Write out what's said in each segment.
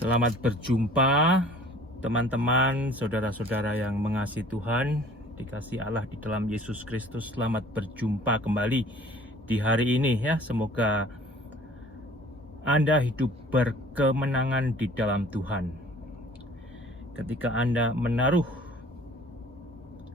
Selamat berjumpa teman-teman, saudara-saudara yang mengasihi Tuhan, dikasihi Allah di dalam Yesus Kristus. Selamat berjumpa kembali di hari ini ya. Semoga Anda hidup berkemenangan di dalam Tuhan. Ketika Anda menaruh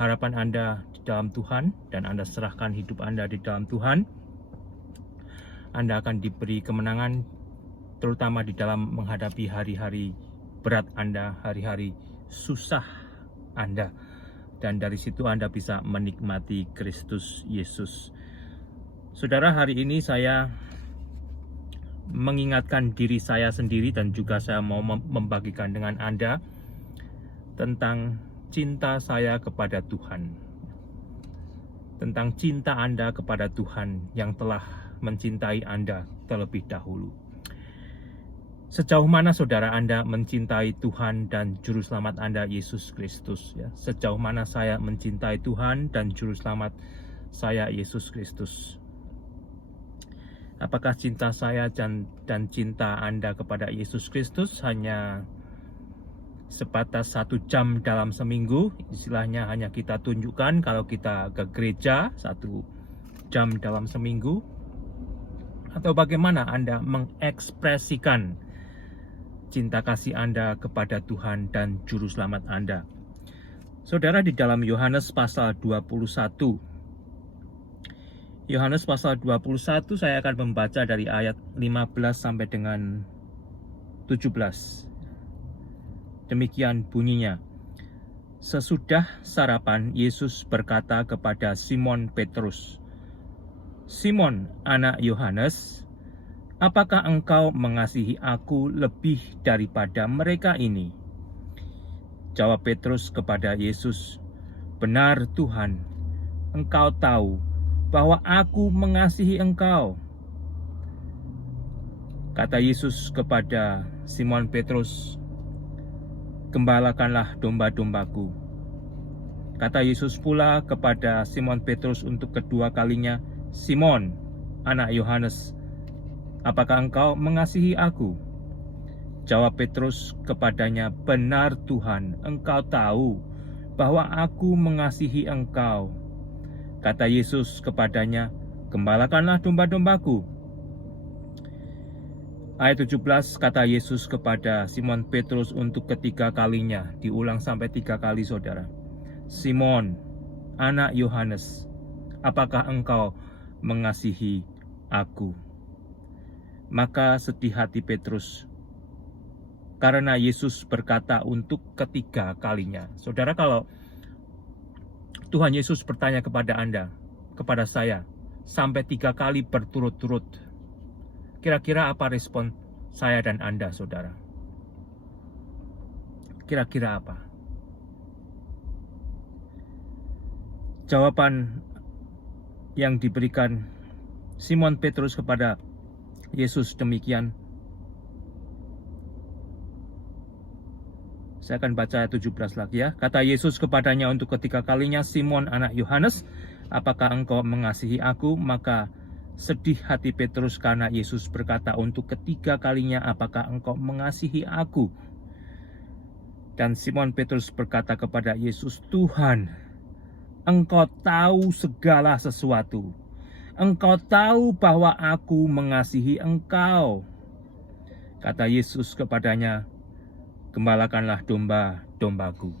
harapan Anda di dalam Tuhan dan Anda serahkan hidup Anda di dalam Tuhan, Anda akan diberi kemenangan, terutama di dalam menghadapi hari-hari berat Anda, hari-hari susah Anda. Dan dari situ Anda bisa menikmati Kristus Yesus. Saudara, hari ini saya mengingatkan diri saya sendiri dan juga saya mau membagikan dengan Anda tentang cinta saya kepada Tuhan. Tentang cinta Anda kepada Tuhan yang telah mencintai Anda terlebih dahulu. Sejauh mana saudara Anda mencintai Tuhan dan Juru Selamat Anda Yesus Kristus ya? Sejauh mana saya mencintai Tuhan dan Juru Selamat saya Yesus Kristus? Apakah cinta saya dan cinta Anda kepada Yesus Kristus hanya sebatas 1 jam dalam seminggu? Istilahnya hanya kita tunjukkan kalau kita ke gereja 1 jam dalam seminggu? Atau bagaimana Anda mengekspresikan cinta kasih Anda kepada Tuhan dan Juru Selamat Anda? Saudara, di dalam Yohanes pasal 21. Yohanes pasal 21 saya akan membaca dari ayat 15 sampai dengan 17. Demikian bunyinya. Sesudah sarapan, Yesus berkata kepada Simon Petrus, "Simon, anak Yohanes, apakah engkau mengasihi aku lebih daripada mereka ini?" Jawab Petrus kepada Yesus, "Benar Tuhan, engkau tahu bahwa aku mengasihi engkau." Kata Yesus kepada Simon Petrus, "Gembalakanlah domba-dombaku." Kata Yesus pula kepada Simon Petrus untuk kedua kalinya, "Simon, anak Yohanes, apakah engkau mengasihi aku?" Jawab Petrus kepadanya, "Benar Tuhan, engkau tahu bahwa aku mengasihi engkau." Kata Yesus kepadanya, "Gembalakanlah domba-dombaku." Ayat 17, kata Yesus kepada Simon Petrus untuk ketiga kalinya, diulang sampai 3 kali saudara. "Simon, anak Yohanes, apakah engkau mengasihi aku?" Maka sedih hati Petrus karena Yesus berkata untuk ketiga kalinya. Saudara, kalau Tuhan Yesus bertanya kepada Anda, kepada saya, sampai 3 kali berturut-turut, kira-kira apa respon saya dan Anda, saudara? Kira-kira apa? Jawaban yang diberikan Simon Petrus kepada Yesus demikian. Saya akan baca ayat 17 lagi ya. Kata Yesus kepadanya untuk ketiga kalinya, "Simon, anak Yohanes, apakah engkau mengasihi aku?" Maka sedih hati Petrus karena Yesus berkata untuk ketiga kalinya, "Apakah engkau mengasihi aku?" Dan Simon Petrus berkata kepada Yesus, "Tuhan, engkau tahu segala sesuatu. Engkau tahu bahwa aku mengasihi engkau." Kata Yesus kepadanya, "Gembalakanlah domba-dombaku."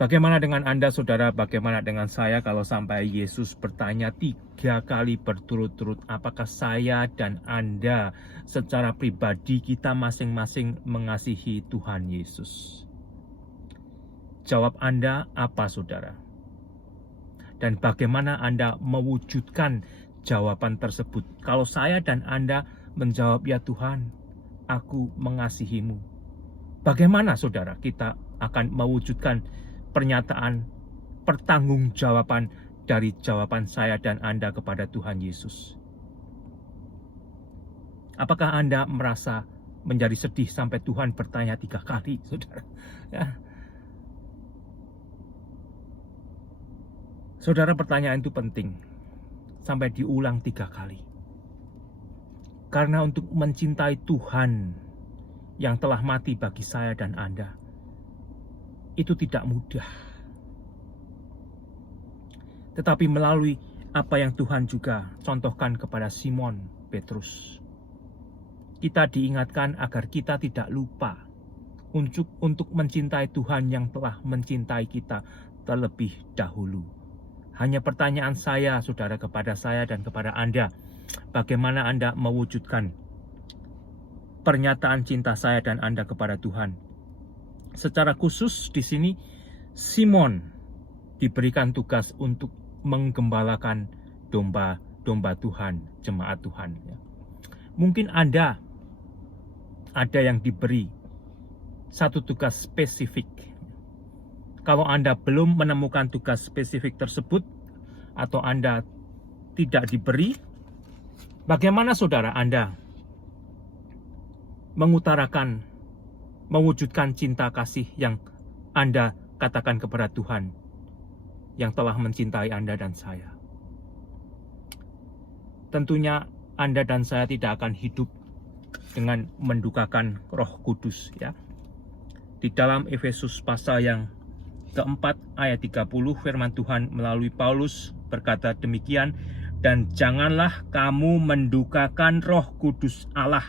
Bagaimana dengan Anda, saudara? Bagaimana dengan saya kalau sampai Yesus bertanya 3 kali berturut-turut, apakah saya dan Anda secara pribadi kita masing-masing mengasihi Tuhan Yesus? Jawab Anda apa, saudara? Dan bagaimana Anda mewujudkan jawaban tersebut? Kalau saya dan Anda menjawab, "Ya Tuhan, aku mengasihimu." Bagaimana saudara kita akan mewujudkan pernyataan pertanggungjawaban dari jawaban saya dan Anda kepada Tuhan Yesus? Apakah Anda merasa menjadi sedih sampai Tuhan bertanya 3 kali, saudara? Ya. Saudara, pertanyaan itu penting sampai diulang 3 kali. Karena untuk mencintai Tuhan yang telah mati bagi saya dan Anda, itu tidak mudah. Tetapi melalui apa yang Tuhan juga contohkan kepada Simon Petrus, kita diingatkan agar kita tidak lupa untuk mencintai Tuhan yang telah mencintai kita terlebih dahulu. Hanya pertanyaan saya, saudara, kepada saya dan kepada Anda, bagaimana Anda mewujudkan pernyataan cinta saya dan Anda kepada Tuhan? Secara khusus di sini Simon diberikan tugas untuk menggembalakan domba-domba Tuhan, jemaat Tuhan. Mungkin Anda ada yang diberi satu tugas spesifik. Kalau Anda belum menemukan tugas spesifik tersebut, atau Anda tidak diberi, bagaimana saudara Anda mewujudkan cinta kasih yang Anda katakan kepada Tuhan yang telah mencintai Anda dan saya? Tentunya Anda dan saya tidak akan hidup dengan mendukakan Roh Kudus, ya. Di dalam Efesus pasal yang keempat ayat 30, firman Tuhan melalui Paulus berkata demikian, dan janganlah kamu mendukakan Roh Kudus Allah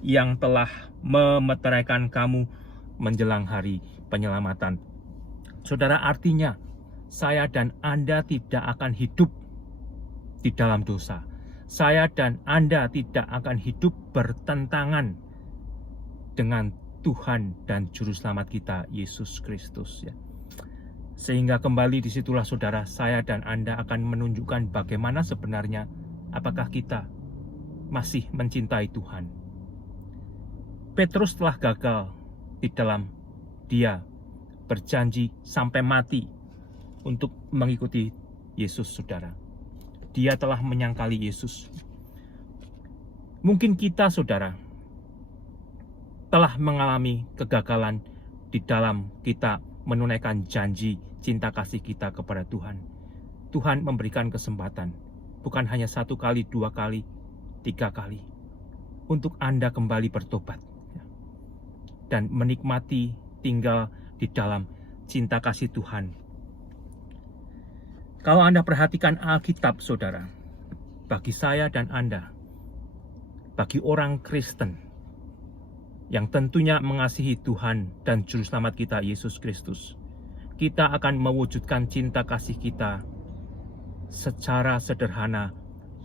yang telah memeteraikan kamu menjelang hari penyelamatan. Saudara, artinya saya dan Anda tidak akan hidup di dalam dosa. Saya dan Anda tidak akan hidup bertentangan dengan Tuhan dan Juru Selamat kita, Yesus Kristus, ya. Sehingga kembali disitulah saudara, saya dan Anda akan menunjukkan bagaimana sebenarnya apakah kita masih mencintai Tuhan. Petrus telah gagal di dalam dia berjanji sampai mati untuk mengikuti Yesus, saudara. Dia telah menyangkali Yesus. Mungkin kita, saudara, telah mengalami kegagalan di dalam kita menunaikan janji cinta kasih kita kepada Tuhan. Tuhan memberikan kesempatan, bukan hanya 1 kali, 2 kali, 3 kali, untuk Anda kembali bertobat dan menikmati tinggal di dalam cinta kasih Tuhan. Kalau Anda perhatikan Alkitab, saudara, bagi saya dan Anda, bagi orang Kristen yang tentunya mengasihi Tuhan dan Juru Selamat kita, Yesus Kristus, kita akan mewujudkan cinta kasih kita secara sederhana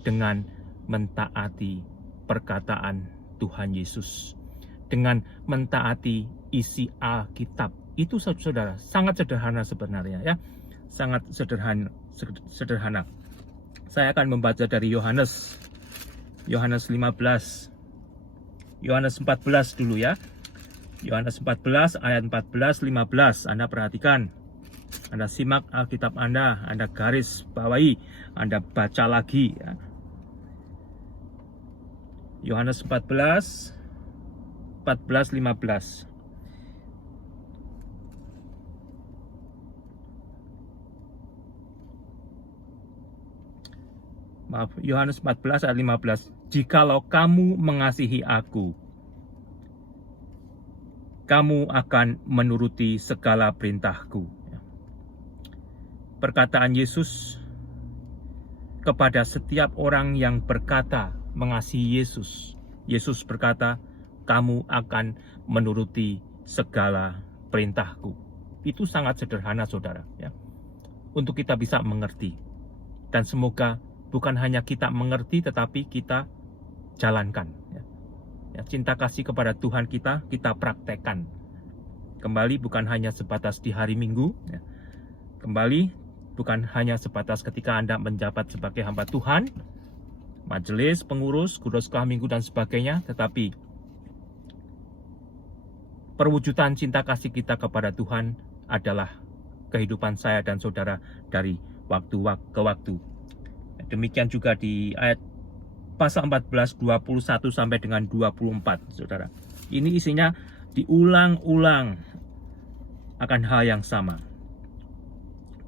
dengan mentaati perkataan Tuhan Yesus, dengan mentaati isi Alkitab. Itu, saudara, sangat sederhana sebenarnya, ya. Sangat sederhana. Saya akan membaca dari Yohanes 15. Yohanes 14 dulu, ya. Yohanes 14 ayat 14-15. Anda perhatikan. Anda simak Alkitab Anda garis bawahi, Anda baca lagi, ya. Yohanes 14-15. Maaf, Yohanes 14 ayat 15. Jikalau kamu mengasihi aku, kamu akan menuruti segala perintahku. Perkataan Yesus kepada setiap orang yang berkata mengasihi Yesus. Yesus berkata, kamu akan menuruti segala perintahku. Itu sangat sederhana, saudara, ya, untuk kita bisa mengerti. Dan semoga bukan hanya kita mengerti, tetapi kita jalankan, ya. Cinta kasih kepada Tuhan kita praktekkan. Kembali bukan hanya sebatas di hari Minggu, ya. Kembali bukan hanya sebatas ketika Anda menjabat sebagai hamba Tuhan, majelis, pengurus, guru sekolah minggu dan sebagainya, tetapi perwujudan cinta kasih kita kepada Tuhan adalah kehidupan saya dan saudara dari waktu ke waktu. Demikian juga di ayat pasal 14, 21 sampai dengan 24, saudara. Ini isinya diulang-ulang akan hal yang sama.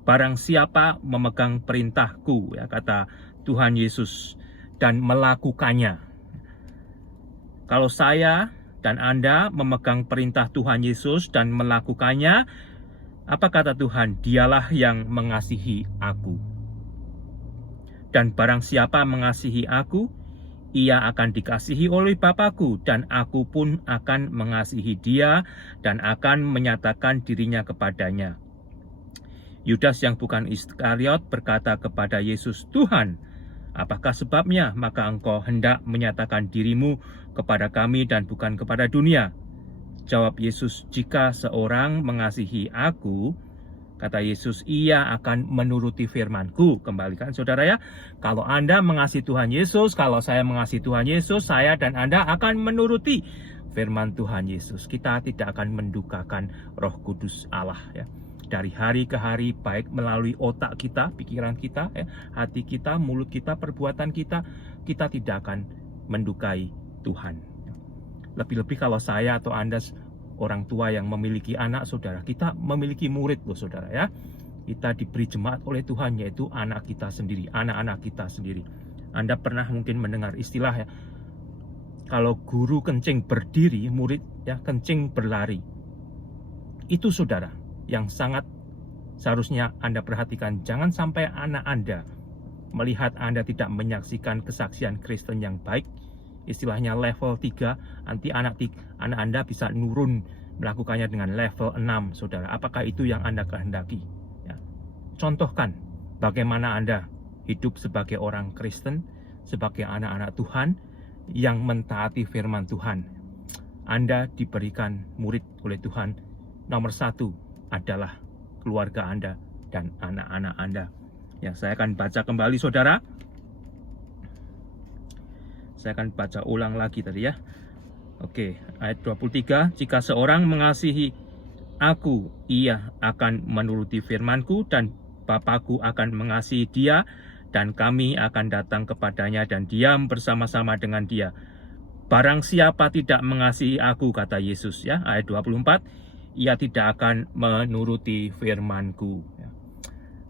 Barang siapa memegang perintahku, ya, kata Tuhan Yesus, dan melakukannya, Kalau saya dan Anda memegang perintah Tuhan Yesus dan melakukannya, apa kata Tuhan? Dialah yang mengasihi aku. Dan barang siapa mengasihi aku, ia akan dikasihi oleh Bapa-Ku, dan aku pun akan mengasihi dia dan akan menyatakan dirinya kepadanya. Yudas yang bukan Iskariot berkata kepada Yesus, Tuhan, apakah sebabnya maka engkau hendak menyatakan dirimu kepada kami dan bukan kepada dunia? Jawab Yesus, jika seorang mengasihi aku, kata Yesus, ia akan menuruti firman-Ku. Kembalikan saudara ya, kalau Anda mengasihi Tuhan Yesus, kalau saya mengasihi Tuhan Yesus, saya dan Anda akan menuruti firman Tuhan Yesus. Kita tidak akan mendukakan Roh Kudus Allah ya. Dari hari ke hari, baik melalui otak kita, pikiran kita, ya, hati kita, mulut kita, perbuatan kita, kita tidak akan mendukai Tuhan. Lebih-lebih kalau saya atau Anda orang tua yang memiliki anak, saudara, kita memiliki murid loh saudara ya. Kita diberi jemaat oleh Tuhan, yaitu anak kita sendiri, anak-anak kita sendiri. Anda pernah mungkin mendengar istilah ya, kalau guru kencing berdiri, murid ya kencing berlari. Itu saudara yang sangat seharusnya Anda perhatikan. Jangan sampai anak Anda melihat Anda tidak menyaksikan kesaksian Kristen yang baik, istilahnya level 3, nanti anak Anda bisa nurun melakukannya dengan level 6, saudara. Apakah itu yang Anda kehendaki? Ya. Contohkan bagaimana Anda hidup sebagai orang Kristen, sebagai anak-anak Tuhan yang mentaati firman Tuhan. Anda diberikan murid oleh Tuhan. Nomor 1 adalah keluarga Anda dan anak-anak Anda. Ya, saya akan baca kembali saudara. Saya akan baca ulang lagi tadi ya. Oke, ayat 23. Jika seorang mengasihi aku, ia akan menuruti firman-Ku, dan Bapa-Ku akan mengasihi dia, dan kami akan datang kepadanya dan diam bersama-sama dengan dia. Barang siapa tidak mengasihi aku, kata Yesus ya, ayat 24, ia tidak akan menuruti firman-Ku.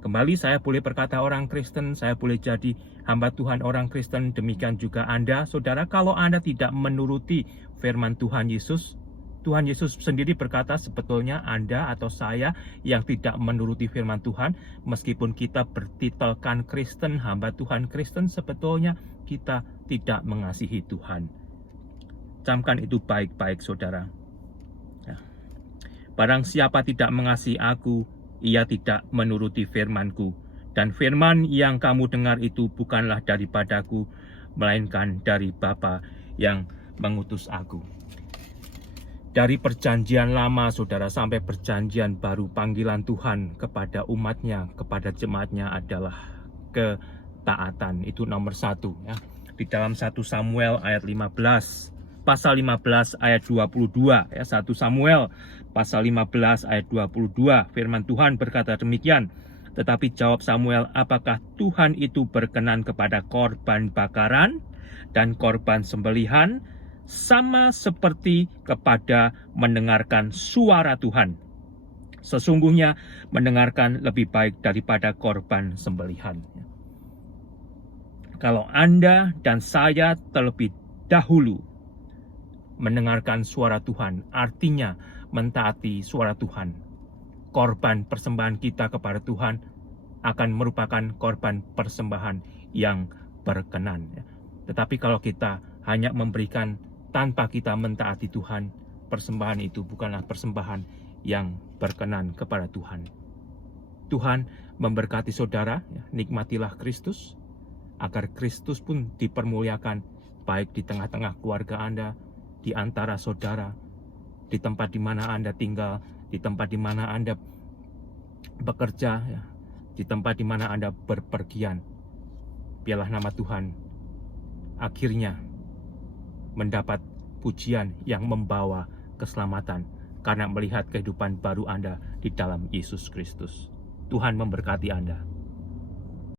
Kembali saya boleh berkata orang Kristen, saya boleh jadi hamba Tuhan orang Kristen, demikian juga Anda, saudara. Kalau Anda tidak menuruti firman Tuhan Yesus, Tuhan Yesus sendiri berkata sebetulnya Anda atau saya yang tidak menuruti firman Tuhan, meskipun kita bertitelkan Kristen, hamba Tuhan Kristen, sebetulnya kita tidak mengasihi Tuhan. Camkan itu baik-baik saudara. Barang siapa tidak mengasihi aku, ia tidak menuruti firman-Ku. Dan firman yang kamu dengar itu bukanlah daripadaku, melainkan dari Bapa yang mengutus aku. Dari perjanjian lama, saudara, sampai perjanjian baru, panggilan Tuhan kepada umatnya, kepada jemaatnya adalah ketaatan. Itu nomor 1 ya. Di dalam 1 Samuel ayat 15, pasal 15 ayat 22 ya, 1 Samuel pasal 15 ayat 22, firman Tuhan berkata demikian. Tetapi jawab Samuel, apakah Tuhan itu berkenan kepada korban bakaran dan korban sembelihan, sama seperti kepada mendengarkan suara Tuhan? Sesungguhnya mendengarkan lebih baik daripada korban sembelihan. Kalau Anda dan saya terlebih dahulu mendengarkan suara Tuhan, artinya mentaati suara Tuhan, korban persembahan kita kepada Tuhan akan merupakan korban persembahan yang berkenan. Tetapi kalau kita hanya memberikan tanpa kita mentaati Tuhan, persembahan itu bukanlah persembahan yang berkenan kepada Tuhan. Tuhan memberkati saudara, nikmatilah Kristus, agar Kristus pun dipermuliakan baik di tengah-tengah keluarga Anda, di antara saudara, di tempat di mana Anda tinggal, di tempat di mana Anda bekerja, ya, di tempat di mana Anda berpergian. Biarlah nama Tuhan akhirnya mendapat pujian yang membawa keselamatan karena melihat kehidupan baru Anda di dalam Yesus Kristus. Tuhan memberkati Anda.